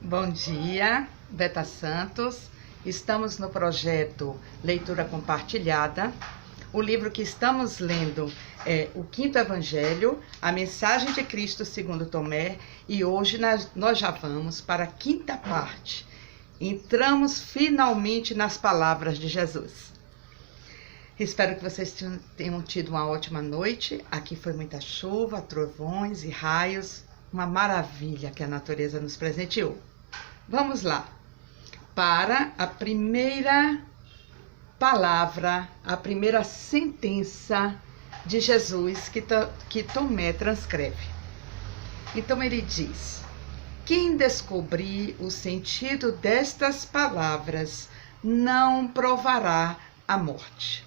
Bom dia, Beta Santos. Estamos no projeto Leitura Compartilhada. O livro que estamos lendo é o Quinto Evangelho, a Mensagem de Cristo segundo Tomé, e hoje nós já vamos para a quinta parte. Entramos finalmente nas palavras de Jesus. Espero que vocês tenham tido uma ótima noite. Aqui foi muita chuva, trovões e raios. Uma maravilha que a natureza nos presenteou. Vamos lá, para a primeira palavra, a primeira sentença de Jesus que Tomé transcreve. Então ele diz: quem descobrir o sentido destas palavras não provará a morte.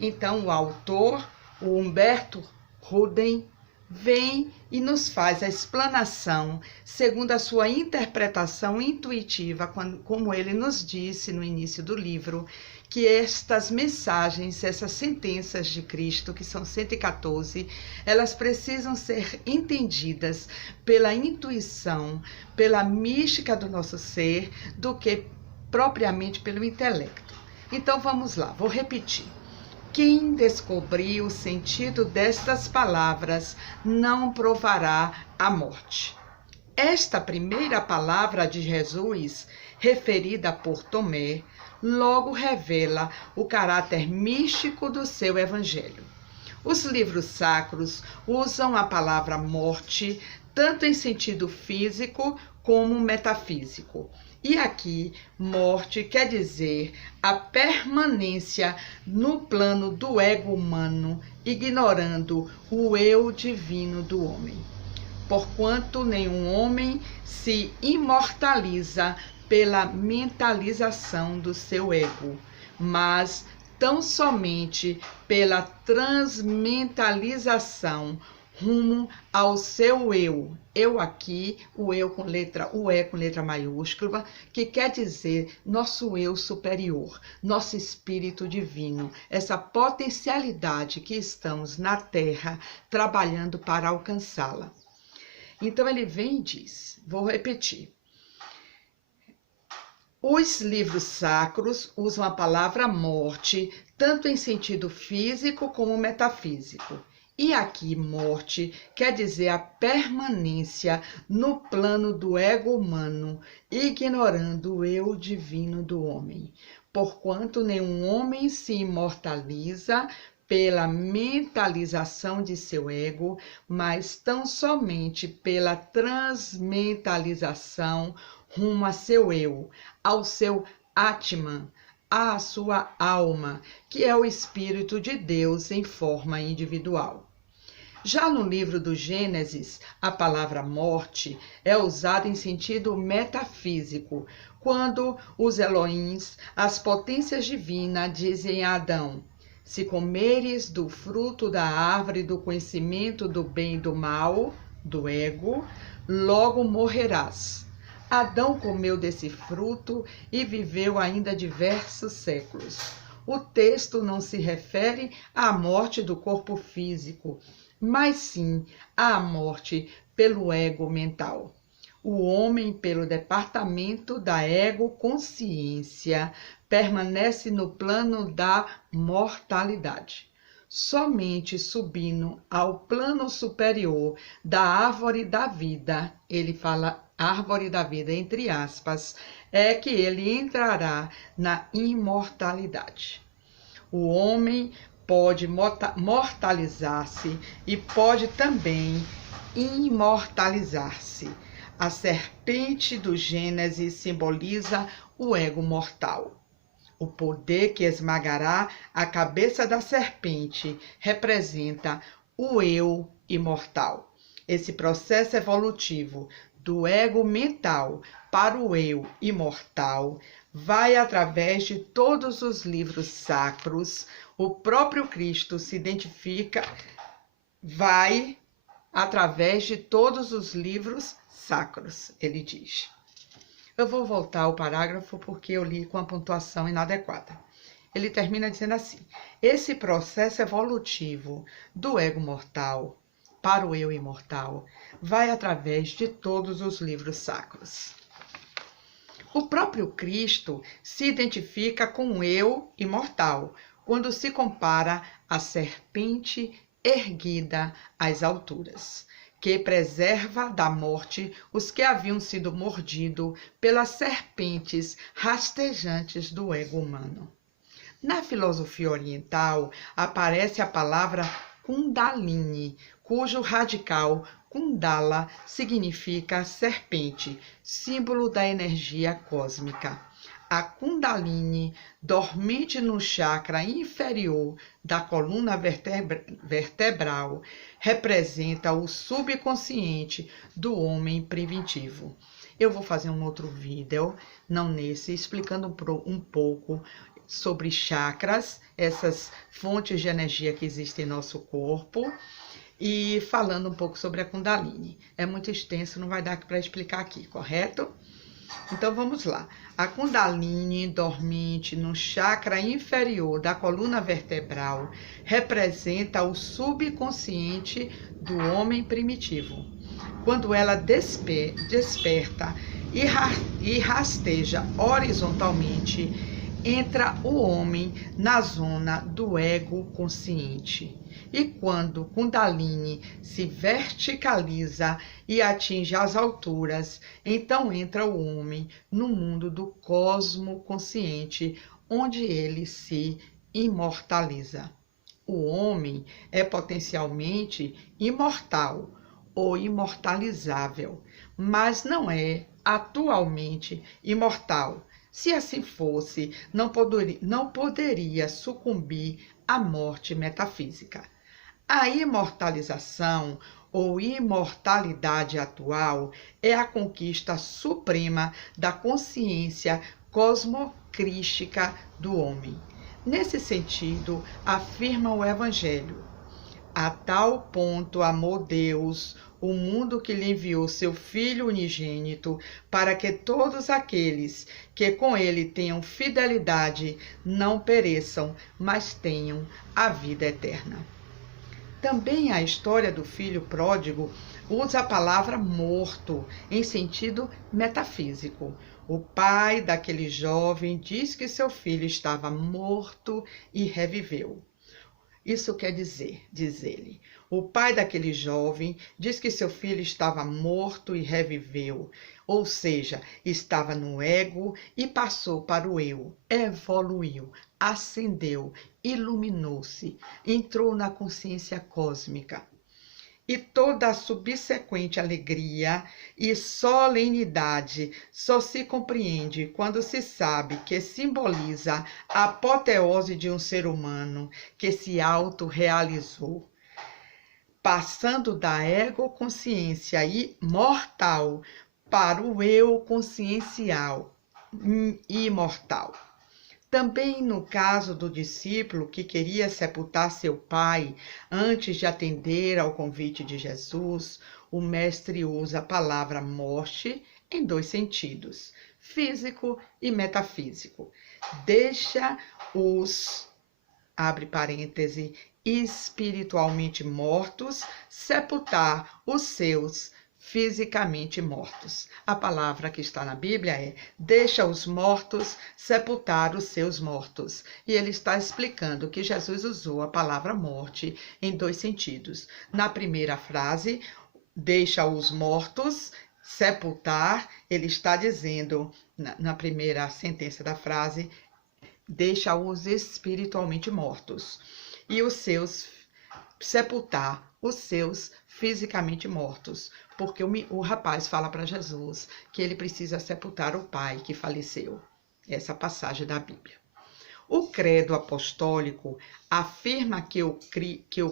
Então o autor, o Humberto Ruden, vem e nos faz a explanação segundo a sua interpretação intuitiva, como ele nos disse no início do livro, que estas mensagens, essas sentenças de Cristo, que são 114, elas precisam ser entendidas pela intuição, pela mística do nosso ser, do que propriamente pelo intelecto. Então vamos lá, vou repetir. Quem descobrir o sentido destas palavras não provará a morte. Esta primeira palavra de Jesus, referida por Tomé, logo revela o caráter místico do seu evangelho. Os livros sacros usam a palavra morte tanto em sentido físico como metafísico. E aqui, morte quer dizer a permanência no plano do ego humano, ignorando o eu divino do homem. Porquanto nenhum homem se imortaliza pela mentalização do seu ego, mas tão somente pela transmentalização rumo ao seu eu. Eu aqui, o E com letra maiúscula, que quer dizer nosso eu superior, nosso espírito divino, essa potencialidade que estamos na Terra trabalhando para alcançá-la. Então ele vem e diz, vou repetir. Os livros sacros usam a palavra morte tanto em sentido físico como metafísico. E aqui, morte quer dizer a permanência no plano do ego humano, ignorando o eu divino do homem. Porquanto nenhum homem se imortaliza pela mentalização de seu ego, mas tão somente pela transmentalização rumo a seu eu, ao seu Atman, à sua alma, que é o Espírito de Deus em forma individual. Já no livro do Gênesis, a palavra morte é usada em sentido metafísico, quando os Elohims, as potências divinas, dizem a Adão: se comeres do fruto da árvore do conhecimento do bem e do mal, do ego, logo morrerás. Adão comeu desse fruto e viveu ainda diversos séculos. O texto não se refere à morte do corpo físico, mas sim à morte pelo ego mental. O homem, pelo departamento da ego-consciência, permanece no plano da mortalidade. Somente subindo ao plano superior da árvore da vida, ele fala árvore da vida entre aspas, é que ele entrará na imortalidade. O homem pode mortalizar-se e pode também imortalizar-se. A serpente do Gênesis simboliza o ego mortal. O poder que esmagará a cabeça da serpente representa o eu imortal. Esse processo evolutivo do ego mental para o eu imortal vai através de todos os livros sacros. O próprio Cristo se identifica, vai através de todos os livros sacros, ele diz. Eu vou voltar ao parágrafo porque eu li com a pontuação inadequada. Ele termina dizendo assim: esse processo evolutivo do ego mortal para o eu imortal vai através de todos os livros sacros. O próprio Cristo se identifica com o eu imortal, quando se compara à serpente erguida às alturas, que preserva da morte os que haviam sido mordidos pelas serpentes rastejantes do ego humano. Na filosofia oriental, aparece a palavra Kundalini, cujo radical Kundala significa serpente, símbolo da energia cósmica. A Kundalini, dormente no chakra inferior da coluna vertebral, representa o subconsciente do homem primitivo. Eu vou fazer um outro vídeo, não nesse, explicando um pouco sobre chakras, essas fontes de energia que existem em nosso corpo, e falando um pouco sobre a Kundalini. É muito extenso, não vai dar para explicar aqui, correto? Então vamos lá. A Kundalini, dormente no chakra inferior da coluna vertebral, representa o subconsciente do homem primitivo. Quando ela desperta e rasteja horizontalmente, entra o homem na zona do ego consciente. E quando Kundalini se verticaliza e atinge as alturas, então entra o homem no mundo do cosmo consciente, onde ele se imortaliza. O homem é potencialmente imortal ou imortalizável, mas não é atualmente imortal. Se assim fosse, não poderia sucumbir à morte metafísica. A imortalização ou imortalidade atual é a conquista suprema da consciência cosmocrística do homem. Nesse sentido, afirma o Evangelho: a tal ponto amou Deus o mundo que lhe enviou seu Filho unigênito, para que todos aqueles que com ele tenham fidelidade não pereçam, mas tenham a vida eterna. Também a história do filho pródigo usa a palavra morto em sentido metafísico. O pai daquele jovem diz que seu filho estava morto e reviveu. Isso quer dizer, diz ele, o pai daquele jovem diz que seu filho estava morto e reviveu, ou seja, estava no ego e passou para o eu, evoluiu, ascendeu, iluminou-se, entrou na consciência cósmica. E toda a subsequente alegria e solenidade só se compreende quando se sabe que simboliza a apoteose de um ser humano que se autorrealizou, passando da ego-consciência imortal para o eu consciencial imortal. Também no caso do discípulo que queria sepultar seu pai antes de atender ao convite de Jesus, o mestre usa a palavra morte em dois sentidos, físico e metafísico. Deixa os, abre parêntese, espiritualmente mortos sepultar os seus fisicamente mortos. A palavra que está na Bíblia é: deixa os mortos sepultar os seus mortos. E ele está explicando que Jesus usou a palavra morte em dois sentidos. Na primeira frase, deixa os mortos sepultar, ele está dizendo, na primeira sentença da frase, deixa-os espiritualmente mortos. E os seus sepultar os seus fisicamente mortos, porque o rapaz fala para Jesus que ele precisa sepultar o pai que faleceu. Essa passagem da Bíblia. O credo apostólico afirma que o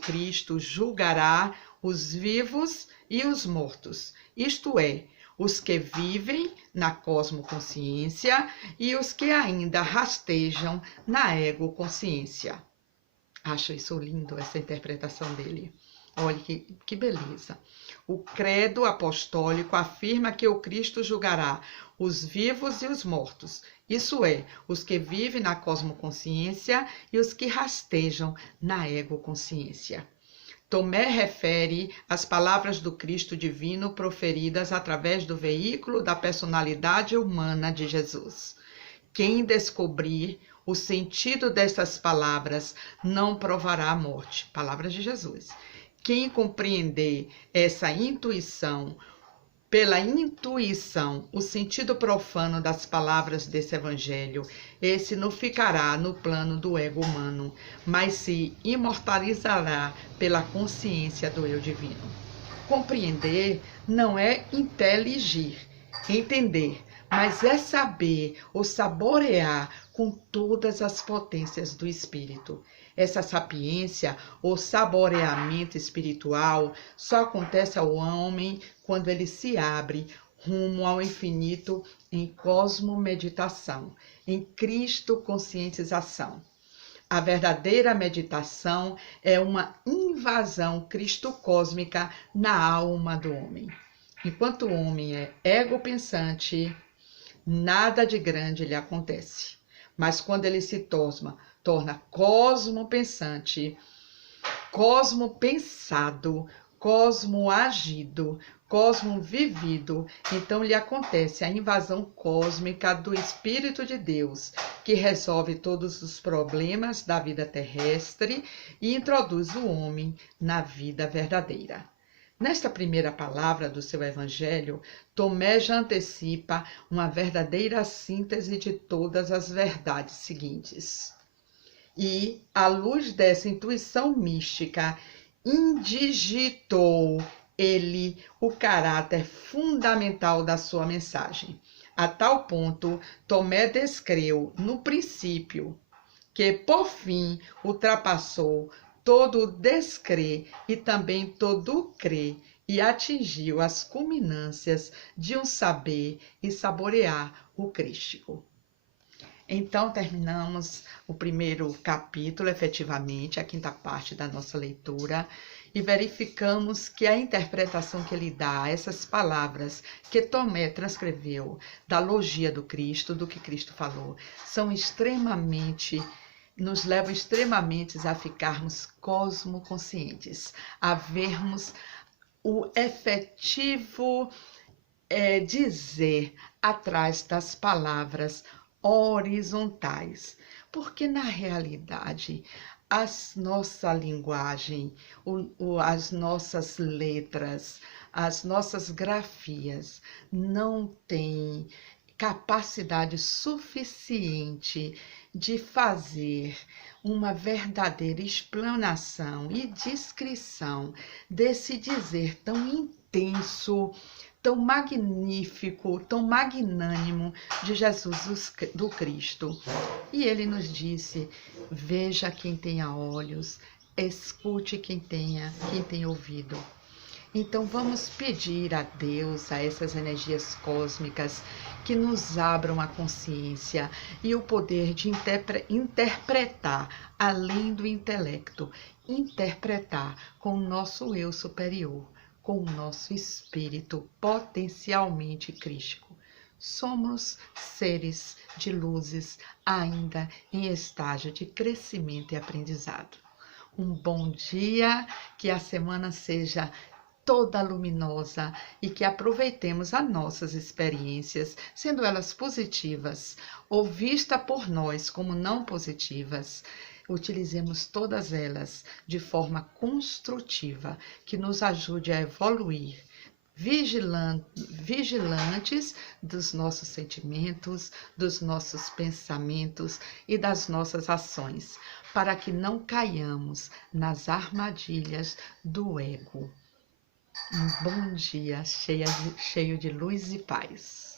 Cristo julgará os vivos e os mortos, isto é, os que vivem na cosmoconsciência e os que ainda rastejam na ego-consciência. Acho isso lindo, essa interpretação dele. Olha que beleza. O credo apostólico afirma que o Cristo julgará os vivos e os mortos, isso é, os que vivem na cosmoconsciência e os que rastejam na ego-consciência. Tomé refere às palavras do Cristo divino proferidas através do veículo da personalidade humana de Jesus. Quem descobrir o sentido dessas palavras não provará a morte. Palavras de Jesus. Quem compreender essa intuição, pela intuição, o sentido profano das palavras desse evangelho, esse não ficará no plano do ego humano, mas se imortalizará pela consciência do eu divino. Compreender não é inteligir, entender, mas é saber ou saborear com todas as potências do espírito. Essa sapiência ou saboreamento espiritual só acontece ao homem quando ele se abre rumo ao infinito em cosmomeditação, em Cristo conscientização. A verdadeira meditação é uma invasão cristocósmica na alma do homem. Enquanto o homem é ego-pensante, nada de grande lhe acontece. Mas quando ele se torna cosmo-pensante, cosmo-pensado, cosmo-agido, cosmo-vivido, então lhe acontece a invasão cósmica do Espírito de Deus, que resolve todos os problemas da vida terrestre e introduz o homem na vida verdadeira. Nesta primeira palavra do seu evangelho, Tomé já antecipa uma verdadeira síntese de todas as verdades seguintes. E, à luz dessa intuição mística, indigitou ele o caráter fundamental da sua mensagem. A tal ponto, Tomé descreu no princípio, que por fim ultrapassou todo o descrer e também todo o crer, e atingiu as culminâncias de um saber e saborear o crístico. Então, terminamos o primeiro capítulo, efetivamente, a quinta parte da nossa leitura, e verificamos que a interpretação que ele dá a essas palavras que Tomé transcreveu da logia do Cristo, do que Cristo falou, nos levam extremamente a ficarmos cosmoconscientes, a vermos o efetivo dizer atrás das palavras horizontais, porque na realidade a nossa linguagem, as nossas letras, as nossas grafias não têm capacidade suficiente de fazer uma verdadeira explanação e descrição desse dizer tão intenso, tão magnífico, tão magnânimo de Jesus do Cristo. E ele nos disse: veja quem tenha olhos, escute quem tem ouvido. Então vamos pedir a Deus, a essas energias cósmicas, que nos abram a consciência e o poder de interpretar além do intelecto, interpretar com o nosso eu superior, com o nosso espírito potencialmente crístico. Somos seres de luzes ainda em estágio de crescimento e aprendizado. Um bom dia, que a semana seja toda luminosa e que aproveitemos as nossas experiências, sendo elas positivas ou vistas por nós como não positivas. Utilizemos todas elas de forma construtiva, que nos ajude a evoluir, vigilantes dos nossos sentimentos, dos nossos pensamentos e das nossas ações, para que não caiamos nas armadilhas do ego. Um bom dia cheio de luz e paz.